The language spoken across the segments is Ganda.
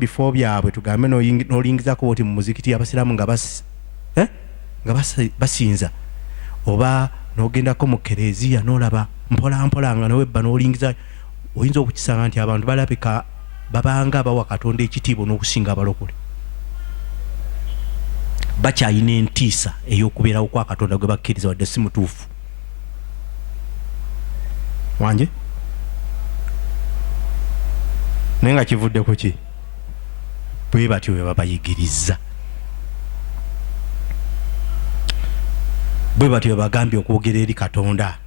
before byabwe tugambe n'olingizako oti mu muzikiti abasiraamu nga basinza oba n'ogendako mu kereziya n'olaba mpola nga nowebba n'olingiza oyinza okukisanga nti abantu balabika babanga abawa Katonda ekitiibwa n'okusinga abalokole bakyayina entiisa ey'okubeerawo kwa Katonda gwe bakkiriza wadde si mutuufu wanje naye nga kivudde ku ki bwe batyo bwe babayigiriza bwe batyo bagambye okwogera eri Katonda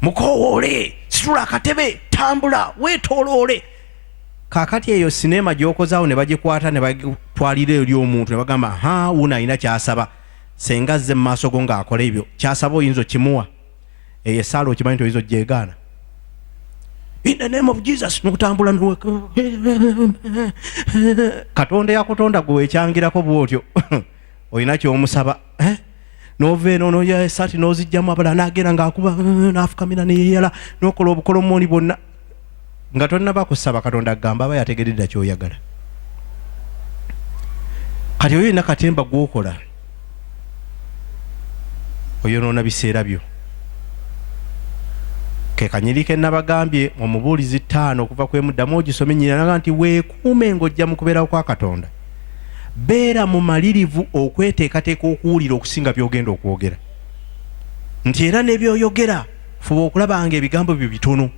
mukowoole situla akatebe tambula weetooloole kakati eyo sinema gy'okozaawo ne bagikwata ne bagitwalira eri omuntu ne bagamba wuno alina kyasaba senga azze mu maaso go ng'akola ebyo kyasaba oyinza okimuwa eyo essaala okimanyi nti oyinza ogyegaana in the name of Jesus nokutambula Katonda yakutonda gwe wekyangirako bwotyo oyina ky'omusaba nova eno noya esaati n'ozijjamu abala n'agenda ng'akuba n'afukamira neyeyala n'okola obukolomooni bwonna nga tonnaba kusaba Katonda agamba aba yategeredda ky'oyagala kati oyo yina katemba gw'okola oyonoona biseera byo ke kanyirike nabagambye mu mubuulizi 5 okuva ku emuddamu ogisome nyina nti weekuume ng'ojja mu kubeerawo kwa Katonda beera mu malirivu okweteekateeka okuwulira okusinga by'ogenda okwogera nti era n'ebyoyogera fuba okulabanga ebigambo byo bitono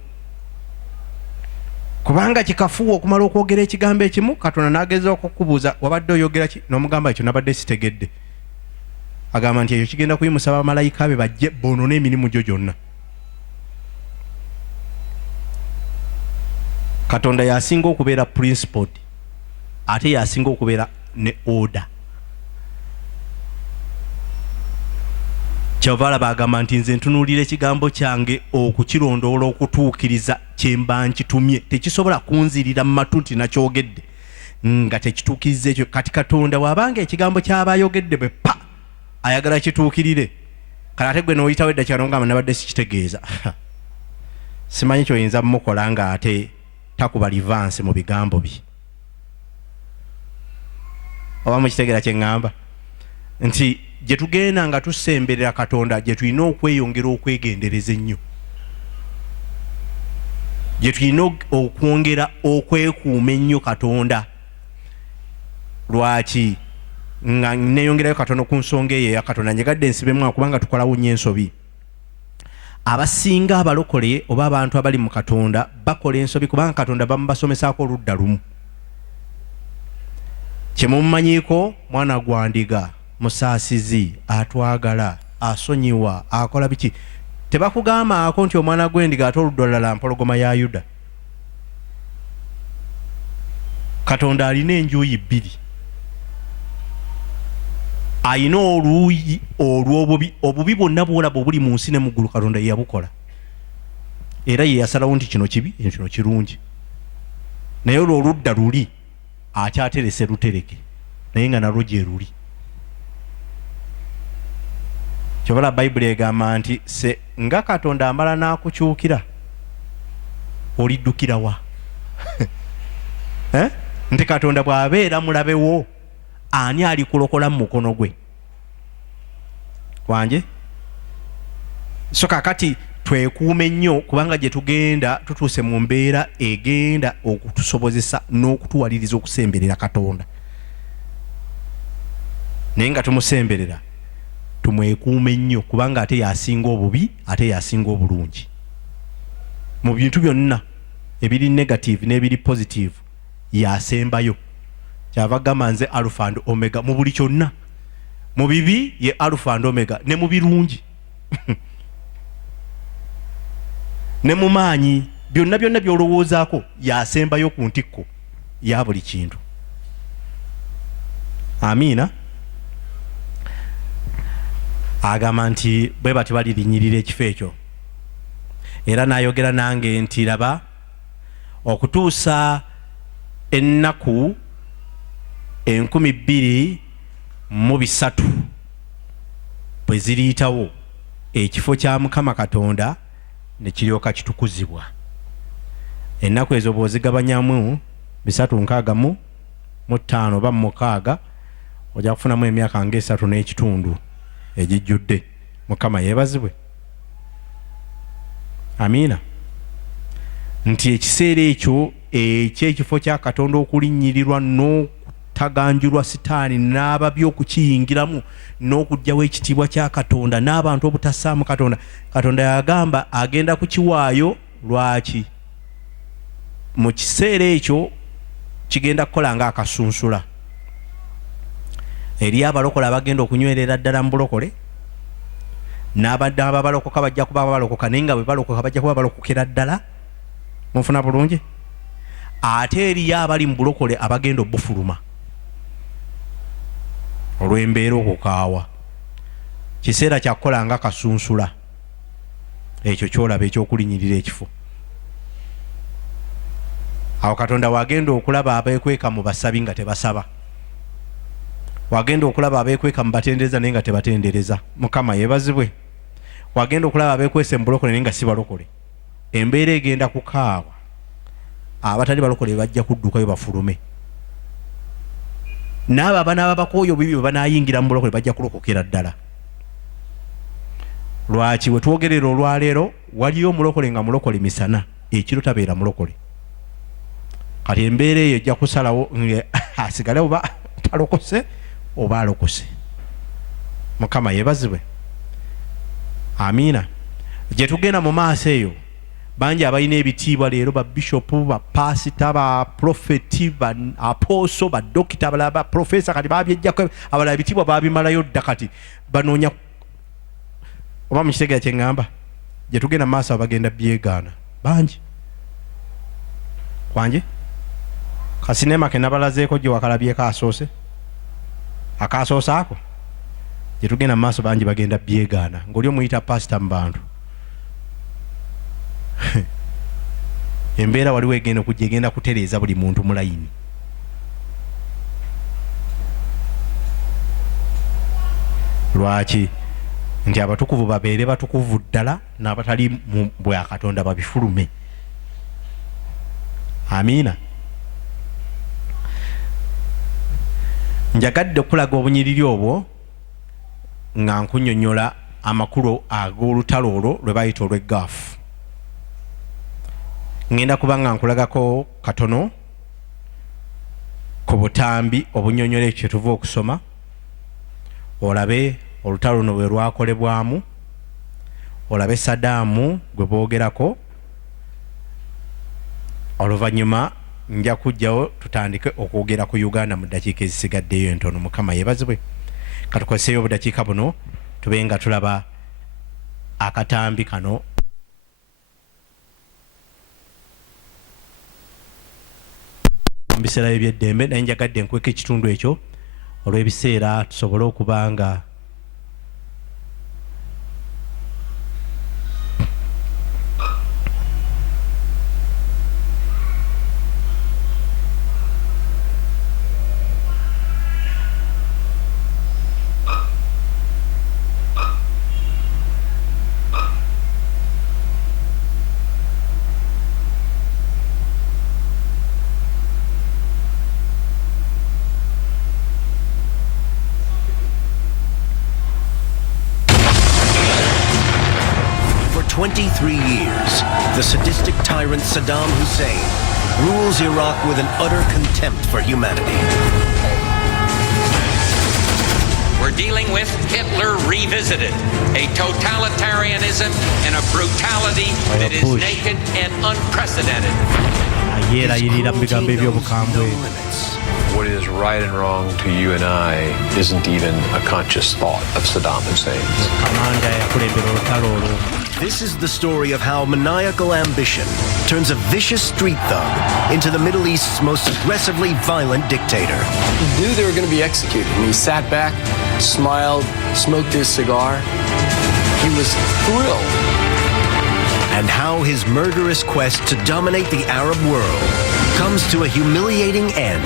kubanga kikafuwa okumala okwogera ekigambo ekimu Katonda n'ageza okukubuuza wabadde oyogera ki n'omugamba ekyo nabadde sitegedde agamba nti ekyo kigenda kuyimusa bamalayika be bajje boonone emirimu gyo gyonna Katonda yasinga okubeera principled ate yasinga okubeera ne order kyavala bagamba nti nze ntunuulira ekigambo kyange okukirondoola okutuukiriza kyemba nkitumye tekisobola kunzirira mu matu nti nakyogedde nga tekituukiriza ekyo kati Katonda wabanga ekigambo kyaba ayogedde bwe pa ayagala kituukirire kale ate gwe n'oyitawo edda kyano ngamba nabadde sikitegeeza simanyi kyoyinza mukola nga ate takuba livansi mu bigambo bye oba mukitegeera kye ŋŋamba nti gye tugenda nga tusemberera Katonda gye tulina okweyongera okwegendereza ennyo gye tulina okwongera okwekuuma ennyo Katonda lwaki nga neeyongerayo katono ku nsonga eyo eya Katonda njegadde ensibemu kubanga tukolawo nnyo ensobi abasinga abalokole oba abantu abali mu Katonda bakola ensobi kubanga Katonda bamubasomesaako oludda lumu kyemumumanyiiko mwana gwa ndiga musaasizi atwagala asonyiwa akola biki tebakugambako nti omwana gw'endiga ate oludda olulala mpologoma ya Yuda Katonda alina enjuuyi bbiri ayina oluuyi obubi bwonna bwolaba obuli mu nsi ne mu ggulu Katonda yeyabukola era ye yasalawo nti kino kibi kino kirungi naye olwo oludda luli akyaterese lutereke naye nga nalwo gye luli kyobola Bayibuli egamba nti se nga Katonda amala n'akukyukira oliddukirawa nti Katonda bw'abeera mulabewo ani alikulokola mu mukono gwe wanje so kakati twekuume nnyo kubanga gye tugenda tutuuse mu mbeera egenda okutusobozesa n'okutuwaliriza okusemberera Katonda naye nga tumusemberera tumwekuume nnyo kubanga ate yasinga obubi ate yasinga obulungi mu bintu byonna ebiri negative n'ebiri positive yasembayo kyava gamba nze Alpha and Omega mu buli kyonna mu bibi ye Alpha and Omega ne mu birungi ne mu maanyi byonna by'olowoozaako yasembayo ku ntikko ya buli kintu amiina agamba nti bwe bati balirinyirira ekifo ekyo era n'ayogera nange nti raba okutuusa ennaku 2023 bwe ziriyitawo ekifo kya Mukama Katonda ne kiryoka kitukuzibwa ennaku ezo bw'ozigabanyamu 365 oba 6 ojja kufunamu emyaka nga 3.5 egijjudde. Mukama yeebazibwe. Amiina. Nti ekiseera ekyo ekyekifo kya Katonda okulinnyirirwa n'okutaganjulwa sitaani n'ababi okukiyingiramu n'okugyawo ekitiibwa kya Katonda n'abantu obutassaamu Katonda. Katonda yagamba agenda kukiwaayo. Lwaki? Mu kiseera ekyo kigenda kukola nga akasunsula eri abalokole abagenda okunywerera ddala mu bulokole, n'abadde ababalokoka bajja kuba babalokoka naye nga bwe balokoka bajja kuba balokokera ddala. Munfuna bulungi? Ate eriyo abali mu bulokole abagenda obufuluma olw'embeera okukaawa. Kiseera kyakukola nga kasunsula ekyo kyolaba ekyokulinyirira ekifo. Awo Katonda wagenda okulaba abeekweka mu basabi nga tebasaba, wagenda okulaba abeekweka mu batendereza naye nga tebatendereza. Mukama yeebazibwe. Wagenda okulaba abeekwese mu bulokole naye nga si balokole. Embeera egenda kukaawa, abatali balokole bajja kuddukayo bafulume, n'abo abanaababakooyo bibi bwe banaayingira mu bulokole bajja kulokokera ddala. Lwaki? We twogerera olwaleero waliyo omulokole nga mulokole misana, ekiro tabeera mulokole. Kati embeera eyo ejja kusalawo asigale oba talokose oba alokose. Mukama yeebazibwe. Amiina. Gye tugenda mu maaso eyo bangi abalina ebitiibwa leero, ba bishopu, ba pasita, ba profeti, ba aposo, ba dokita, abalala ba profesa kati babyejjako, abalala ebitiibwa babimalayo dda kati banoonya. Oba mu kitegeera kye ŋŋamba? Gye tugenda mu maaso abagenda byegaana bangi. Kwanje kasinema ke nabalazeeko gye wakalabyeko asoose, akasoose ako gye tugenda mu maaso bangi bagenda byegaana ng'oli omuyita pasita mu bantu. Embeera waliwo egenda okujja egenda kutereeza buli muntu mu layini. Lwaki? Nti abatukuvu babeere batukuvu ddala n'abatali mu bwa Katonda babifulume. Amiina. Njagadde okulaga obunyiriri obwo nga nkunnyonnyola amakulu ag'olutalo olwo lwe bayita olw'eggaafu. Ngenda kuba nga nkulagako katono ku butambi obunnyonnyola ekyo kye tuva okusoma, olabe olutalo luno bwe lwakolebwamu, olabe Saddaamu gwe boogerako. Oluvannyuma nja kujjawo tutandike okwogera ku Uganda mu ddakiika ezisigaddeyo entono. Mukama yeebazibwe. Katukozeseyo obudakiika buno tube nga tulaba akatambi kano mu biseera by'eddembe, naye njagadde nkweka ekitundu ekyo olw'ebiseera tusobole okuba nga For 23 years, the sadistic tyrant Saddam Hussein rules Iraq with an utter contempt for humanity. We're dealing with Hitler revisited, a totalitarianism and a brutality that is naked and unprecedented. What is right and wrong to you and I isn't even a conscious thought of Saddam Hussein. This is the story of how maniacal ambition turns a vicious street thug into the Middle East's most aggressively violent dictator. He knew they were going to be executed, and he sat back, smiled, smoked his cigar. He was thrilled. And how his murderous quest to dominate the Arab world comes to a humiliating end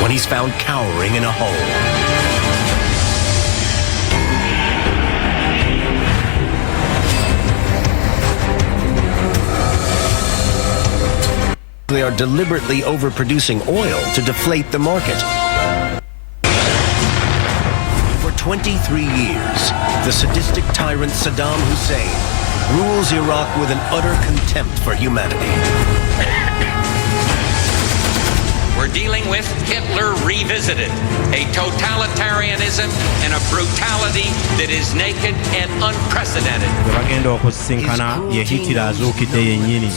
when he's found cowering in a hole. They are deliberately overproducing oil to deflate the market. For 23 years, the sadistic tyrant Saddam Hussein rules Iraq with an utter contempt for humanity. We're dealing with Hitler revisited, a totalitarianism and a brutality that is naked and unprecedented. Bagenda okusisinkana ye Hitler azuukidde yennyini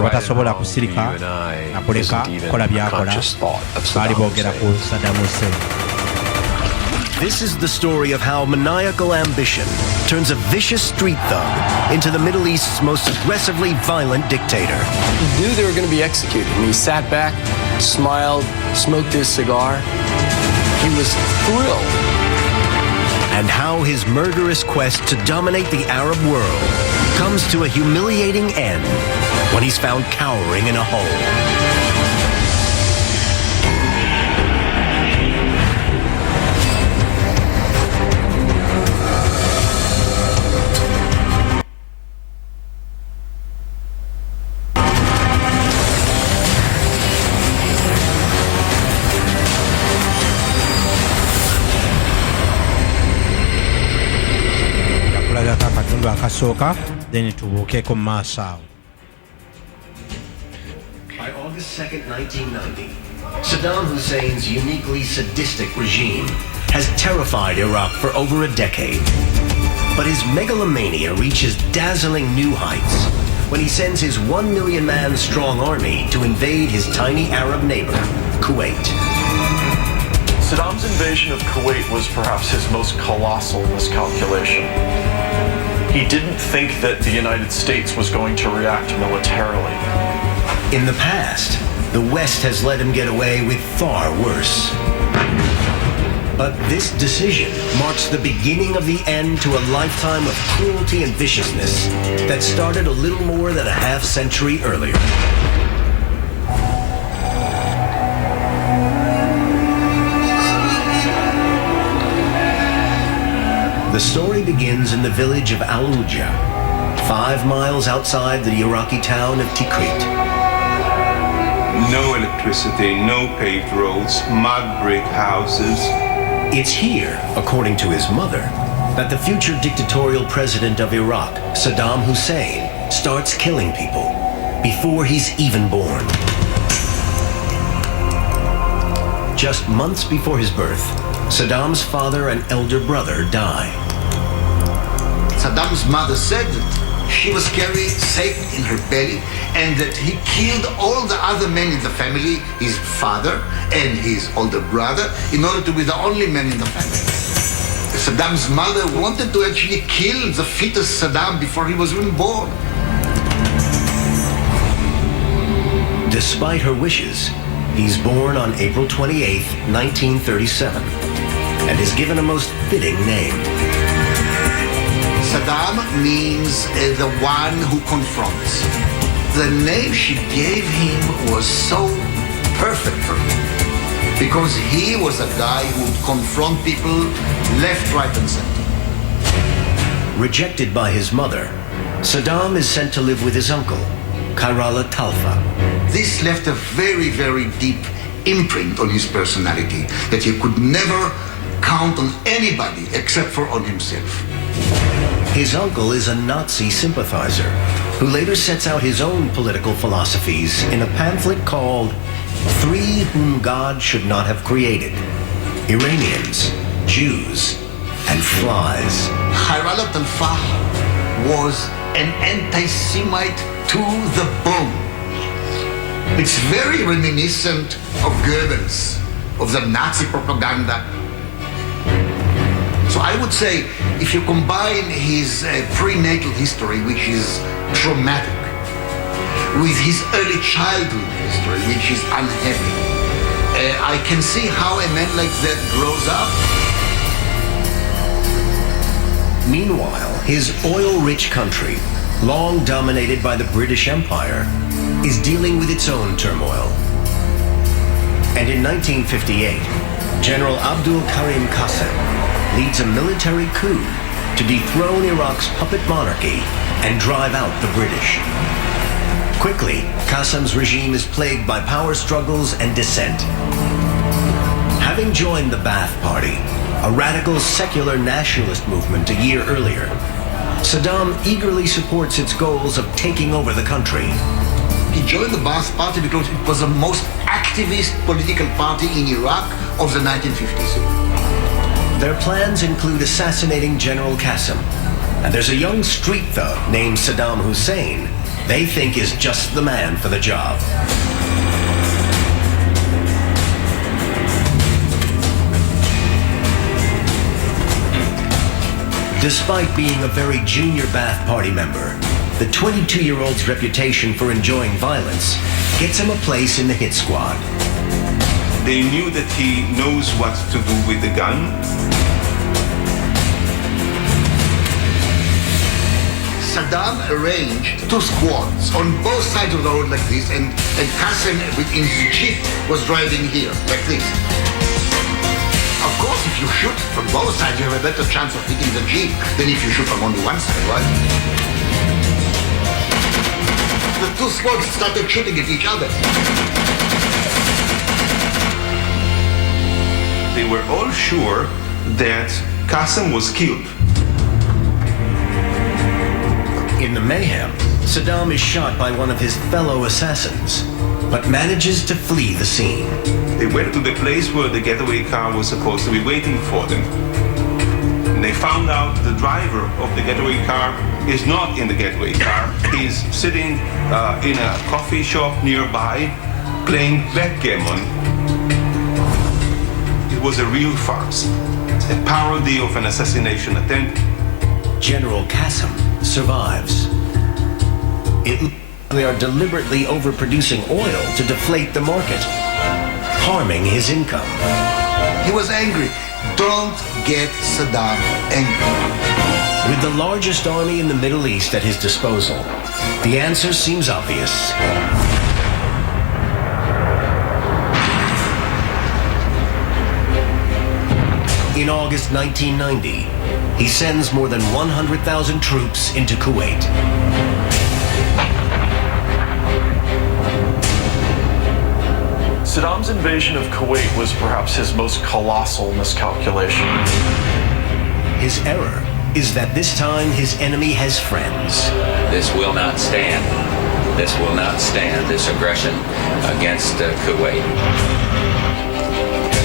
watasobola kusirika nakuleka kola byakola baali boogera ku Saddam Hussein. This is the story of how maniacal ambition turns a vicious street thug into the Middle East's most aggressively violent dictator. He knew they were going to be executed, and he sat back, smiled, smoked his cigar. He was thrilled. And how his murderous quest to dominate the Arab world comes to a humiliating end when he's found cowering in a hole. Then tubuukeko mu maaso awo. By August 2nd, 1990, Saddam Hussein's uniquely sadistic regime has terrified Iraq for over a decade. But his megalomania reaches dazzling new heights when he sends his 1 million man strong army to invade his tiny Arab neighbor, Kuwait. Saddam's invasion of Kuwait was perhaps his most colossal miscalculation. He didn't think that the United States was going to react militarily. In the past, the West has let him get away with far worse. But this decision marks the beginning of the end to a lifetime of cruelty and viciousness that started a little more than a half-century earlier. The story begins in the village of Al-Uja, 5 miles outside the Iraqi town of Tikrit. No electricity, no paved roads, mud brick houses. It's here, according to his mother, that the future dictatorial president of Iraq, Saddam Hussein, starts killing people before he's even born. Just months before his birth, Saddam's father and elder brother die. Saddam's mother said that she was carrying Satan in her belly and that he killed all the other men in the family, his father and his older brother, in order to be the only men in the family. Saddam's mother wanted to actually kill the fetus Saddam before he was even born. Despite her wishes, he's born on April 28, 1937, and is given a most fitting name. Saddam means the one who confronts. The name she gave him was so perfect for him because he was a guy who would confront people left, right, and center. Rejected by his mother, Saddam is sent to live with his uncle, Kairala Talfa. This left a very, very deep imprint on his personality that he could never count on anybody except for on himself. His uncle is a Nazi sympathizer who later sets out his own political philosophies in a pamphlet called Three Whom God Should Not Have Created: Iranians, Jews, and Flies. Kairala Talfa was an anti-Semite to the bone. It's very reminiscent of Goebbels, of the Nazi propaganda. So I would say, if you combine his prenatal history, which is traumatic, with his early childhood history, which is unhappy, I can see how a man like that grows up. Meanwhile, his oil-rich country, long dominated by the British Empire, is dealing with its own turmoil. And in 1958, General Abdul Karim Qasem leads a military coup to dethrone Iraq's puppet monarchy and drive out the British. Quickly, Qassem's regime is plagued by power struggles and dissent. Having joined the Ba'ath Party, a radical secular nationalist movement a year earlier, Saddam eagerly supports its goals of taking over the country. He joined the Ba'ath Party because it was the most activist political party in Iraq of the 1950s. Their plans include assassinating General Qassem, and there's a young street thug named Saddam Hussein they think is just the man for the job. Despite being a very junior Ba'ath Party member, the 22-year-old's reputation for enjoying violence gets him a place in the hit squad. They knew that he knows what to do with the gun. Saddam arranged two squads on both sides of the road like this, and Qassem in his jeep was driving here, like this. Of course, if you shoot from both sides, you have a better chance of hitting the jeep than if you shoot from only one side, right? The two squads started shooting at each other. They were all sure that Qassem was killed. In the mayhem, Saddam is shot by one of his fellow assassins, but manages to flee the scene. They went to the place where the getaway car was supposed to be waiting for them. And they found out the driver of the getaway car is not in the getaway car. He's sitting in a coffee shop nearby playing backgammon. It was a real farce, a parody of an assassination attempt. General Qassem survives. They are deliberately overproducing oil to deflate the market, harming his income. He was angry. Don't get Saddam angry. With the largest army in the Middle East at his disposal, the answer seems obvious. In August 1990, he sends more than 100,000 troops into Kuwait. Saddam's invasion of Kuwait was perhaps his most colossal miscalculation. His error is that this time his enemy has friends. This will not stand. This will not stand, this aggression against Kuwait.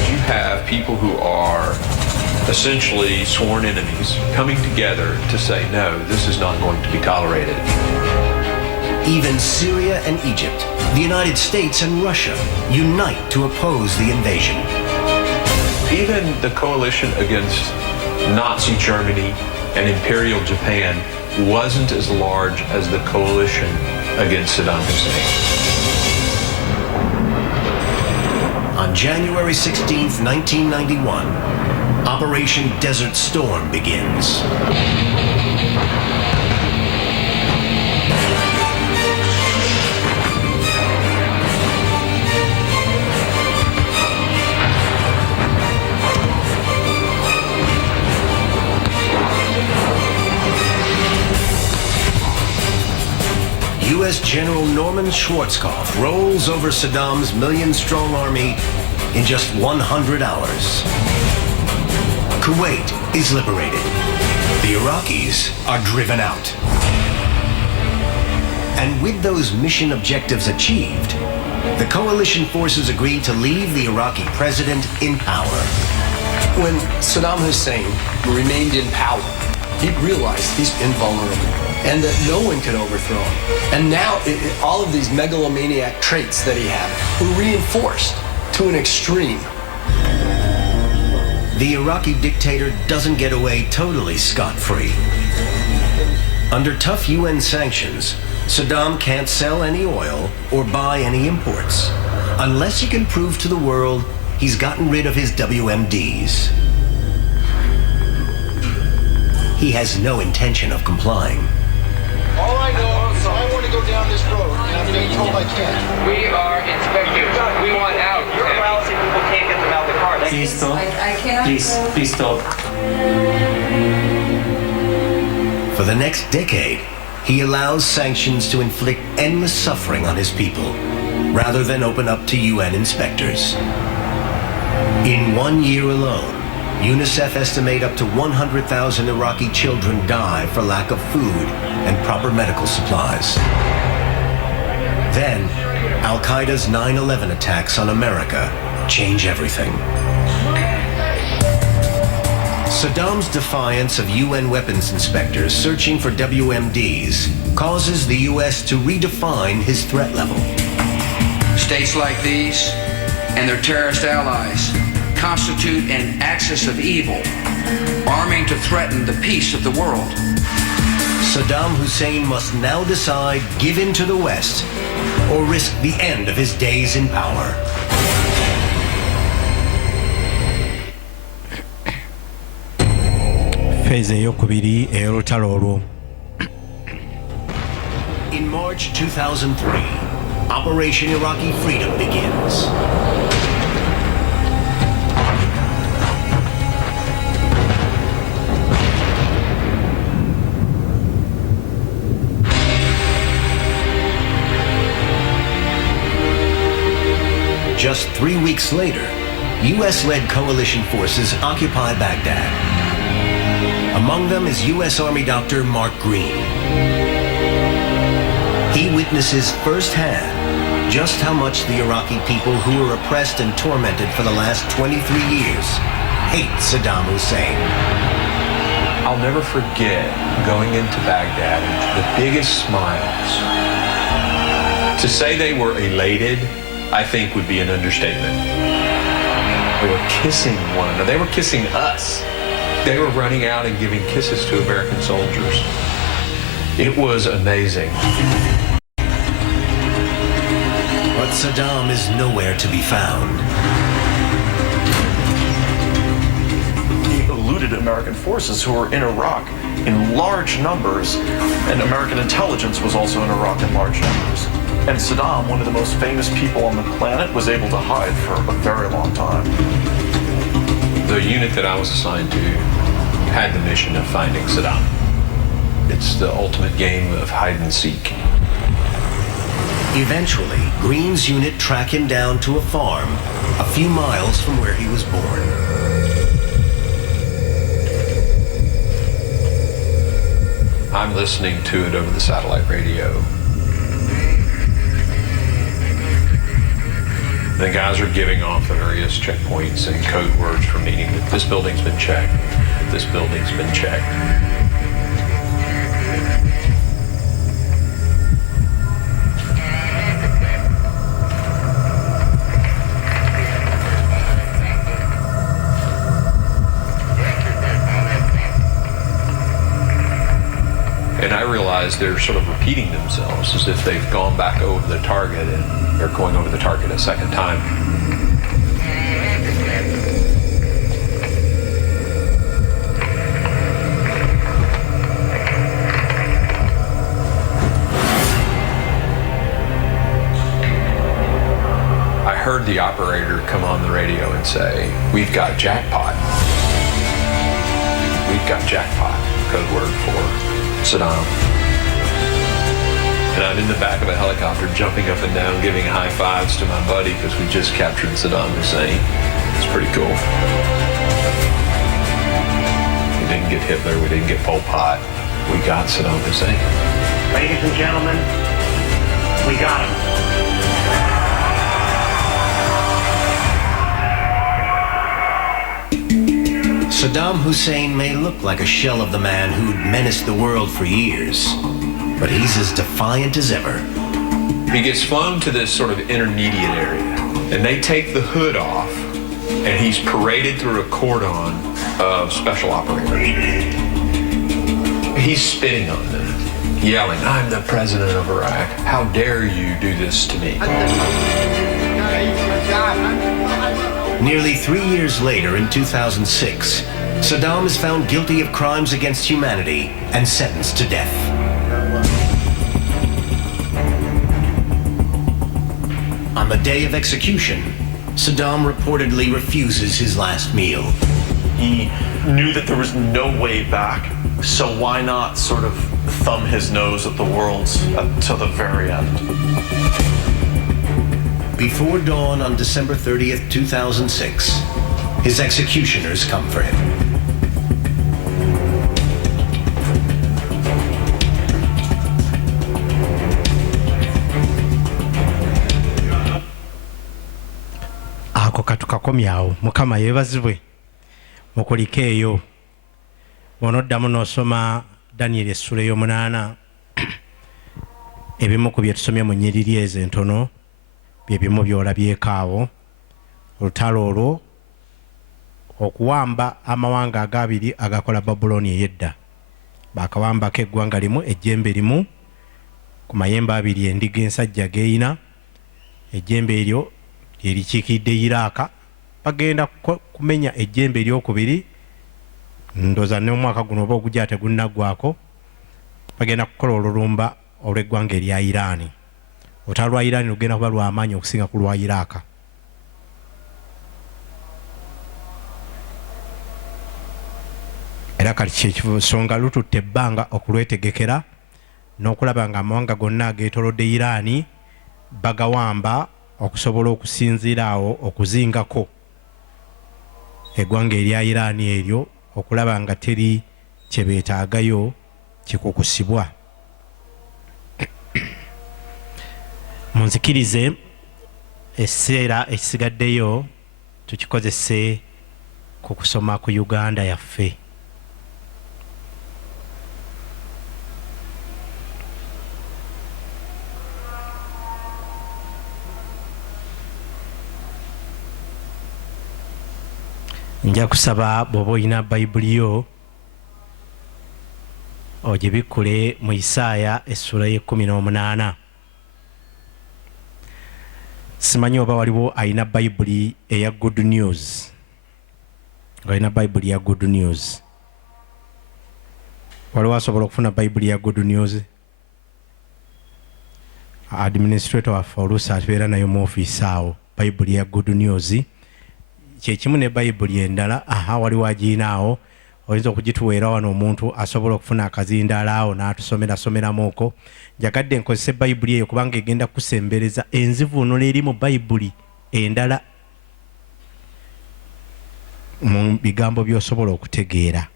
You have people who are essentially sworn enemies coming together to say, no, this is not going to be tolerated. Even Syria and Egypt, the United States and Russia unite to oppose the invasion. Even the coalition against Nazi Germany and Imperial Japan wasn't as large as the coalition against Saddam Hussein. On January 16th, 1991, Operation Desert Storm begins. U.S. General Norman Schwarzkopf rolls over Saddam's million-strong army in just 100 hours. Kuwait is liberated. The Iraqis are driven out. And with those mission objectives achieved, the coalition forces agreed to leave the Iraqi president in power. When Saddam Hussein remained in power, he realized he's invulnerable and that no one could overthrow him. And now all of these megalomaniac traits that he had were reinforced to an extreme. The Iraqi dictator doesn't get away totally scot-free. Under tough UN sanctions, Saddam can't sell any oil or buy any imports, unless he can prove to the world he's gotten rid of his WMDs. He has no intention of complying. All I know is I want to go down this road, and I'm being told I can't. We are inspectors. We want out. Your policy people can't get them out of the car. Please stop. I cannot. Please stop. For the next decade, he allows sanctions to inflict endless suffering on his people, rather than open up to UN inspectors. In 1 year alone, UNICEF estimates up to 100,000 Iraqi children die for lack of food and proper medical supplies. Then, Al-Qaeda's 9/11 attacks on America change everything. Saddam's defiance of UN weapons inspectors searching for WMDs causes the US to redefine his threat level. States like these and their terrorist allies constitute an axis of evil, arming to threaten the peace of the world. Saddam Hussein must now decide, give in to the West or risk the end of his days in power. Phase eyokubiri ey'olutalo olwo. In March 2003, Operation Iraqi Freedom begins. Just 3 weeks later, U.S.-led coalition forces occupy Baghdad. Among them is U.S. Army Dr. Mark Green. He witnesses firsthand just how much the Iraqi people who were oppressed and tormented for the last 23 years hate Saddam Hussein. I'll never forget going into Baghdad and the biggest smiles. To say they were elated, I think would be an understatement. They were kissing one another. They were kissing us. They were running out and giving kisses to American soldiers. It was amazing. But Saddam is nowhere to be found. He eluded American forces who were in Iraq in large numbers, and American intelligence was also in Iraq in large numbers. And Saddam, one of the most famous people on the planet, was able to hide for a very long time. The unit that I was assigned to had the mission of finding Saddam. It's the ultimate game of hide and seek. Eventually, Green's unit track him down to a farm a few miles from where he was born. I'm listening to it over the satellite radio. The guys are giving off the various checkpoints and code words for meaning that this building's been checked, this building's been checked. And I realize they're sort of repeating themselves as if they've gone back over the target and they're going over the target a second time. I heard the operator come on the radio and say, "We've got jackpot." We've got jackpot, code word for Saddam. And I'm in the back of a helicopter jumping up and down, giving high fives to my buddy because we just captured Saddam Hussein. It's pretty cool. We didn't get Hitler, we didn't get Pol Pot. We got Saddam Hussein. Ladies and gentlemen, we got him. Saddam Hussein may look like a shell of the man who'd menaced the world for years, but he's as defiant as ever. He gets flown to this sort of intermediate area, and they take the hood off, and he's paraded through a cordon of special operators. He's spitting on them, yelling, "I'm the president of Iraq. How dare you do this to me?" Nearly 3 years later, in 2006, Saddam is found guilty of crimes against humanity and sentenced to death. On the day of execution, Saddam reportedly refuses his last meal. He knew that there was no way back, so why not sort of thumb his nose at the world to the very end? Before dawn on December 30th, 2006, his executioners come for him. Ako katukakomyawo Mukama yeebazibwe mukulika eyo bw'onoddamu n'osoma Daniel essula ey'omunaana ebimu ku bye tusomye mu nnyiriri ezo entono bye bimu by'olabyeko awo olutalo olwo okuwamba amawanga agabiri agakola Babuloni ey'edda baakawambako eggwanga limu ejjembe limu ku mayembe abiri endiga ensajja geeyina ejjembe eryo lyerikiikidde Iraaka bagenda kumenya ejjembe eryokubiri ndoza n'omwaka guno oba ogujja tegunnaggwako bagenda kukola olulumba olw'eggwanga erya Iraani olutalo lwa Iraani lugenda kuba lw'amaanyi okusinga ku lwa Iraaka. Era kati kyekisonga lututte ebbanga okulwetegekera n'okulaba nga amawanga gonna ageetoolodde Iraani bagawamba okusobola okusinziira awo okuzingako eggwanga erya Iraani eryo okulaba nga teri kye beetaagayo kikukusibwa. Munzikirize ekiseera ekisigaddeyo tukikozese ku kusoma ku Uganda yaffe. Nja kusaba bw'oba olina Bayibuli yo ogibikkule mu Isaaya essula ye-18. Simanyi oba waliwo alina Bayibuli eya Good News. Alina Bayibuli ya Good News. Waliwo asobola okufuna Bayibuli ya Good News? Administrator waffe oluusi atubeera nayo mu ofiisi awo Bayibuli ya Good News. Kyekimu ne Bayibuli endala waliwo agiyina awo oyinza okugituweera wano omuntu asobola okufuna akazindaala awo n'atusomeramu. Njagadde nkozese Bayibuli eyo kubanga egenda kusembereza enzivuunulo eri mu Bayibuli endala mu bigambo by'osobola okutegeera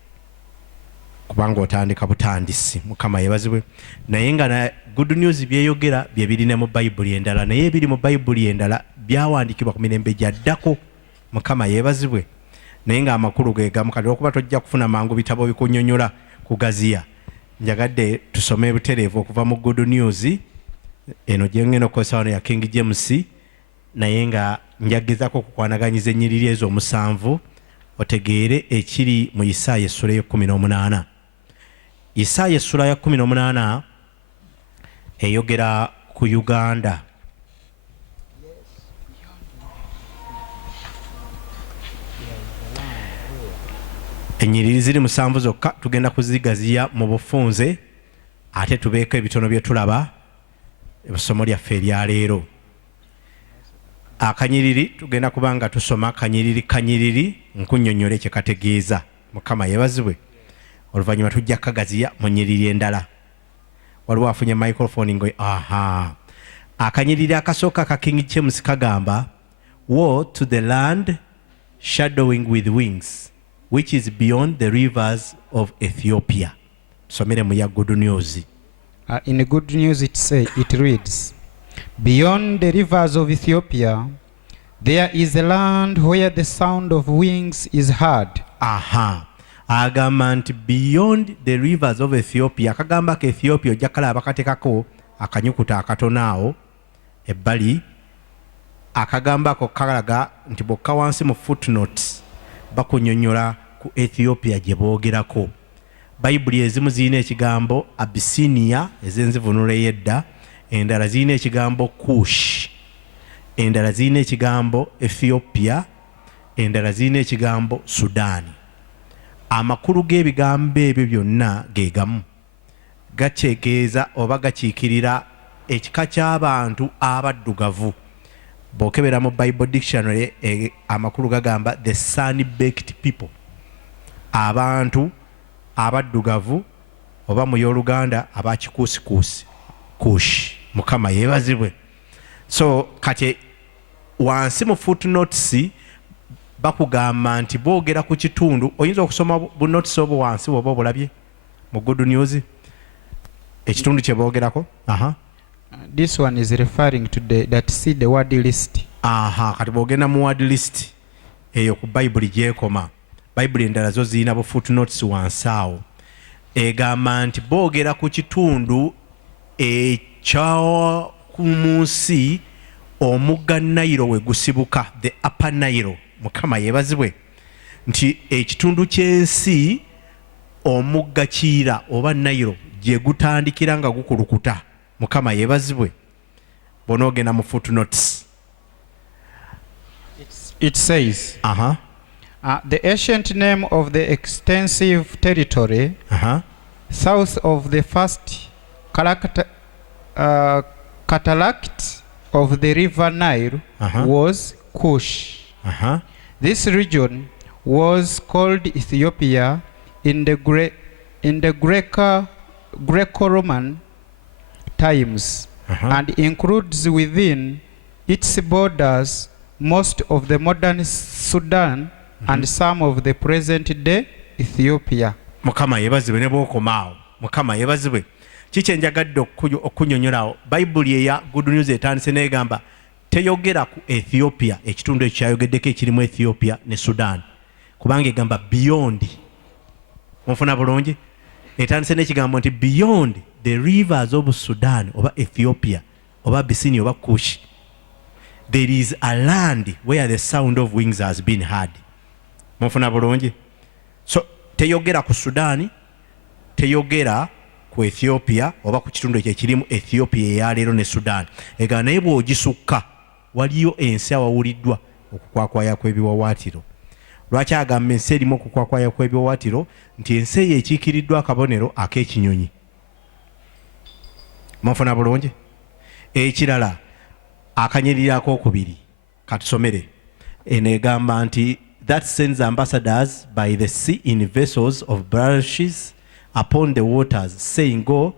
kubanga otandika butandisi. Mukama yeebazibwe. Naye nga na Good News byeyogera bye biri ne mu Bayibuli endala, naye ebiri mu Bayibuli endala byawandiikibwa ku mirembe gyaddako. Mukama yeebazibwe. Naye nga amakulu ge gamu kati okuba tojja kufuna mangu bitabo bikunnyonnyola kugaziya. Njagadde tusome butereevu okuva mu Good News eno gye ngenda okukozesa wano ya King James, naye nga njagizako okukwanaganyiza ennyiriri ezo 7 otegeere ekiri mu Isaaya essula ye-18. Isaaya essula ya 18 eyogera ku Uganda. Ennyiriri ziri 7 zokka tugenda kuzigaziya mu bufunze ate tubeeko ebitono bye tulaba essomo lyaffe erya leero. Akanyiriri tugenda kubanga tusoma kanyiriri nkunnyonnyole kye kategeeza. Mukama yeebazibwe. Oluvannyuma tujja kagaziya mu nnyiriri endala. Waliwo afunye microphone ngo akanyiriri akasooka ka King James kagamba, Woe to the land shadowing with wings, which is beyond the rivers of Ethiopia. Somere mu ya Good News. In the Good News it reads, Beyond the rivers of Ethiopia, there is a land where the sound of wings is heard. Agamba nti beyond the rivers of Ethiopia. Akagamba ka Ethiopia ojja kalaba bakatekako akanyukuta akatono awo ebbali. Akagamba ako kalaga nti bokka wansi mu footnotes bakunnyonnyola ku Ethiopia gye boogerako. Bayibuli ezimu zirina ekigambo Abyssinia ez'enzivunulo ey'edda, endala zirina ekigambo Kush, endala zirina ekigambo Ethiopia, endala zirina ekigambo Sudaani. Amakulu g'ebigambo ebyo byonna ge gamu, gategeeza oba gakiikirira ekika ky'abantu abaddugavu. Bw'okebera mu Bible Dictionary amakulu gagamba the sun-baked people. abantu abaddugavu oba mu y'Oluganda abakikuusikuusi kush mukama yeebazibwe. So kati wansi mu footnotes bakugamba nti boogera ku kitundu, oyinza okusoma bu notice obwo wansi oba obulabye mu Good News ekitundu kye boogerako. This one is referring to that see the word list. Kati boogenda mu word list eyo ku Bible gyekoma. Bible endala zo zirina bu footnotes wansi awo egamba nti boogera ku kitundu ekya ku munsi omugga Nile we gusibuka, the upper Nile. Mukama yeebazibwe nti ekitundu ky'ensi omugga Kiira oba Nile gye gutandikira nga gukulukuta. Mukama yeebazibwe. Bonoogenda mu footnotes. It says the ancient name of the extensive territory south of the first cataract of the river Nile was Kush. This region was called Ethiopia in the Greco-Roman times and includes within its borders most of the modern Sudan and some of the present day Ethiopia. Mukama yebazibwe ne bwokomaawo. Mukama yebazibwe. Kiki njagadde okunyonyolawo, Bible eya Good News etandise n'egamba teyogera ku Ethiopia, ekitundu ekyo kyayogeddeko ekirimu Ethiopia ne Sudan, kubanga egamba beyond. Munfuna bulungi? Etandise n'ekigambo nti beyond the rivers of Sudan oba Ethiopia oba Abyssinia oba Kush, there is a land where the sound of wings has been heard. Munfuna bulungi? So teyogera ku Sudan, teyogera ku Ethiopia oba ku kitundu ekyo ekirimu Ethiopia eyaleero ne Sudan. Egana naye bw'ogisukka waliyo ensi awawuliddwa okukwakwaya kw'ebiwawaatiro. Lwaki agamba ensi erimu okukwakwaya kw'ebiwawaatiro? Nti ensi eyo ekiikiriddwa akabonero ak'ekinyonyi. Munfuna bulungi? Ekirala akanyirira ak'okubiri katusomere eno egamba nti that sends ambassadors by the sea in vessels of brashes upon the waters, saying, Go,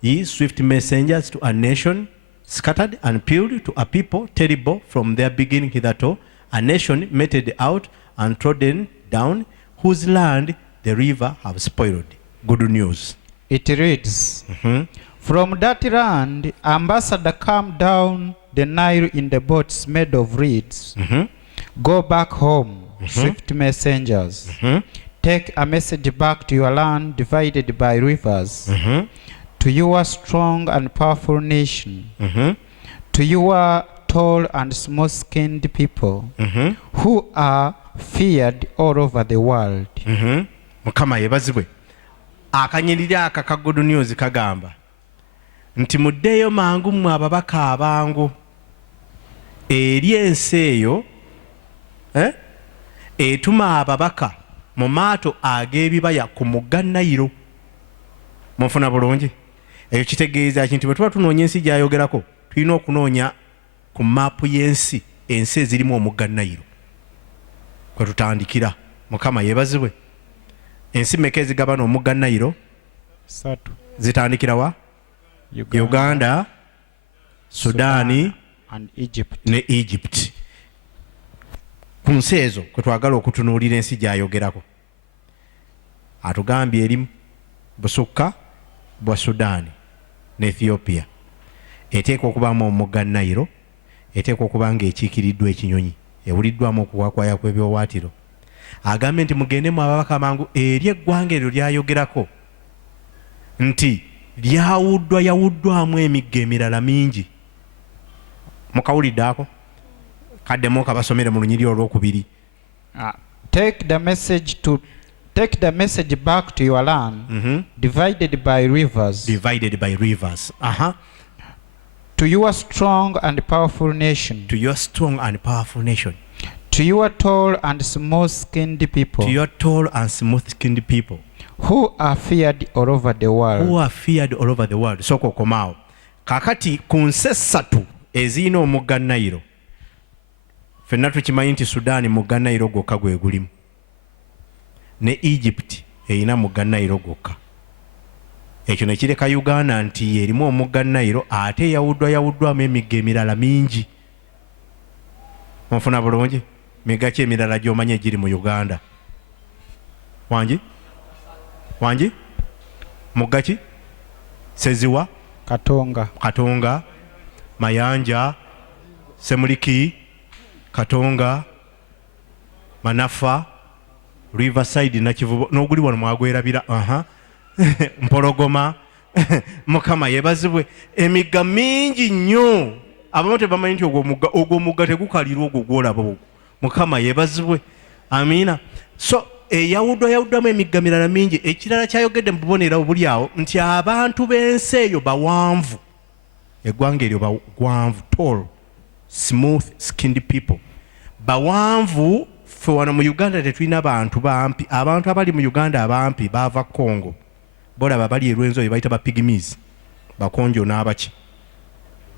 ye swift messengers to a nation scattered and peeled, to a people terrible from their beginning hitherto, a nation meted out and trodden down, whose land the river have spoiled. Good News. It reads, From that land, ambassador come down the Nile in the boats made of reeds. Go back home, swift messengers. Take a message back to your land divided by rivers, to your strong and powerful nation, to your tall and small-skinned people, who are feared all over the world. Mukama yebazibwe. Akanyirira aka ka Good News kagamba nti muddeyo mangu mmwe ababaka abangu eri ensi eyo etuma ababaka mu maato ag'ebibaya ku mugga Nile. Munfuna bulungi? Ekyo kitegeeza kinti bwe tuba tunoonya ensi gy'ayogerako tulina okunoonya ku maapu y'ensi, ensi ezirimu omugga Nile kwe tutandikira. Mukama yeebazibwe. Ensi mmeka ezigabana omugga Nile? Zitandikira wa? Uganda, Sudan and Egypt. Ne Egypt. Ku nsi ezo kwe twagala okutunuulira ensi gy'ayogerako. Atugambye erimu busukka bwa Sudan ne Ethiopia. Eteekwa okubaamu omugga Nile, eteekwa okuba nga ekiikiriddwa ekinyonyi, ewuliddwamu okukwakwaya kw'ebiwawaatiro. Agambye nti mugendemu ababaka mangu eri eggwanga eryo lyayogerako nti yawuddwamu emigga emirala mingi. Mukawulidde ako? Kaddemu okabasomere mu lunyiri olwokubiri. Take the message back to your land, divided by rivers. Divided by rivers. To your strong and powerful nation. To your strong and powerful nation. To your tall and small-skinned people. To your tall and small-skinned people. Who are feared all over the world. Who are feared all over the world. Soko komao. Kakati ku nsi essatu ezirina omugga Nile. Ffenna tukimanyi nti Sudan mugga Nile gwokka gwe gulimu. ne Egypt erina mugga Nile gwokka. Ekyo ne kireka Uganda nti erimu omugga Nile ate yawuddwamu emigga emirala mingi. Onfuna bulungi? Migga ki emirala gy'omanya egiri mu Uganda? Wangi? Mugga ki? Seziwa? Katonga, Mayanja, Semuliki, Katonga, Manafa, Riverside na Kivubo n'oguli wano mwagwerabira Mpologoma. Mukama yebazibwe. Emigga mingi nnyo abamu tebamanyi nti ogwo mugga tegukalira ogwo gwolaba. Mukama yebazibwe. Amiina. So yawuddwamu emigga mirala mingi. Ekirala kyayogedde mu bubonero obuli awo nti abantu b'ensi eyo bawanvu. Eggwanga eryo bagwanvu, tall, smooth skinned people. Bawanvu. Ffe wano mu Uganda tetulina bantu bampi. Abantu abali mu Uganda abampi baava Congo. Bolaba bali erwenzo eyo bayita ba pygmies. Bakonjo n'abaki.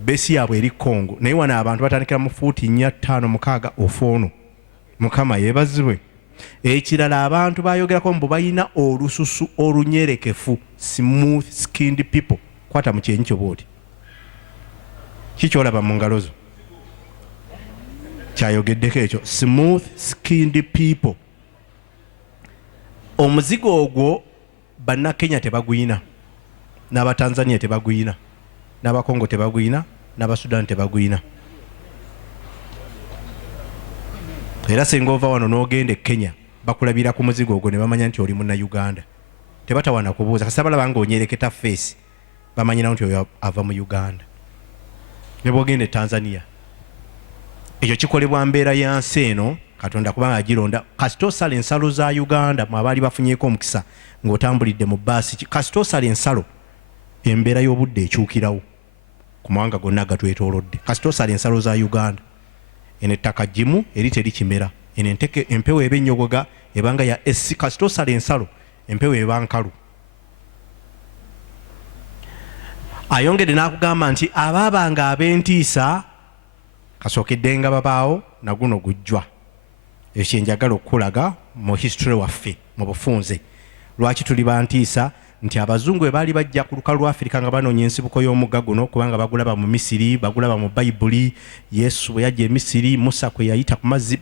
Besi yaabwe eri Congo. Naye wano abantu batandikira mu fuuti 4, 5, 6 ofoono. Mukama yeebazibwe. Ekirala abantu bayogerako mbu balina olususu olunyerekefu, smooth skinned people. Kwata mu kyenyi kyo bw'oti. Kikyolaba mu ngalo zo. Kyayogeddeko ekyo, smooth skinned people. Omuzigo ogwo bannakenya tebaguyina, n'abatanzania tebaguyina, n'abakongo tebaguyina, n'abasudan tebaguyina. Era singa ova wano n'ogenda e Kenya bakulabira ku muzigo ogwo ne bamanya nti oli munnauganda. Tebatawana kubuuza kasi abalaba ng'onyereketa face bamanyira nti oyo ava mu Uganda. Ne bw'ogenda e Tanzania ekyo kikolebwa mbeera ya nsi eno Katonda kubanga agironda. Kasita osala ensalo za Uganda mu abaali bafunyeeko omukisa ng'otambulidde mu baasi, kasita osala ensalo embeera y'obudde ekyukirawo ku mawanga gonna gatwetoolodde. Kasita osala ensalo za Uganda eno ettaka ggimu eri terikimera, eno empewo eba ennyogoga ebanga ya essi. Kasita osala ensalo empewo eba nkalu. Ayongedde n'akugamba nti abaabanga ab'entiisa kasookedde nga babaawo na guno gujjwa. Ekyo njagala okulaga mu history waffe mu bufunze. Lwaki tuli bantiisa? Nti abazungu bwe baali bajja ku lukalu lwa Afirika nga banoonya ensibuko y'omugga guno kubanga bagulaba mu Misiri, bagulaba mu Bayibuli. Yesu bwe yajja e Misiri, Musa kwe yayita ku mazzi